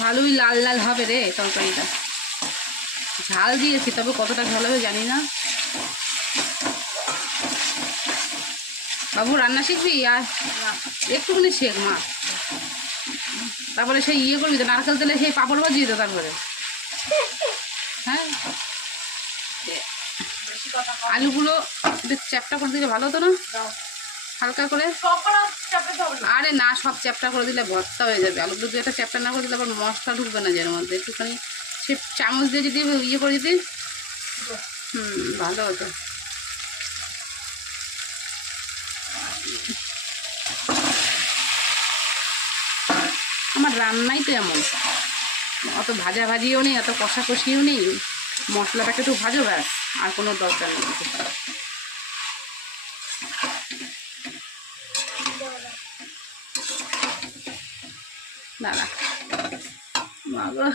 ভালোই লাল লাল হবে রে তরকারিটা। ঝাল দিয়েছি, তবে কতটা ঝাল হবে জানি না। বাবু রান্না শিখবি? আর একটুখানি শেখ মা, তারপরে সেই করবি তো, নারকেল তেলে সেই পাঁপড় ভাজি তো তারপরে। হ্যাঁ, আলুগুলো একটু চ্যাপটা করে দিলে ভালো হতো না, হালকা করে। আরে না, সব চ্যাপটা করে দিলে ভর্তা হয়ে যাবে। আলুগুলো দু একটা চ্যাপটা না করে দিলে আবার মশলা ঢুকবে না, যের মধ্যে একটুখানি সে চামচ দিয়ে যদি করে দিতি, ভালো হতো। আমার রান্নাই তো এমন, অত ভাজা ভাজিও নেই, অত কষা কষিও নেই, মশলাটাকে একটু ভাজো ব্যাস, আর কোনো দরকার নেই। দাঁড়া বাবা,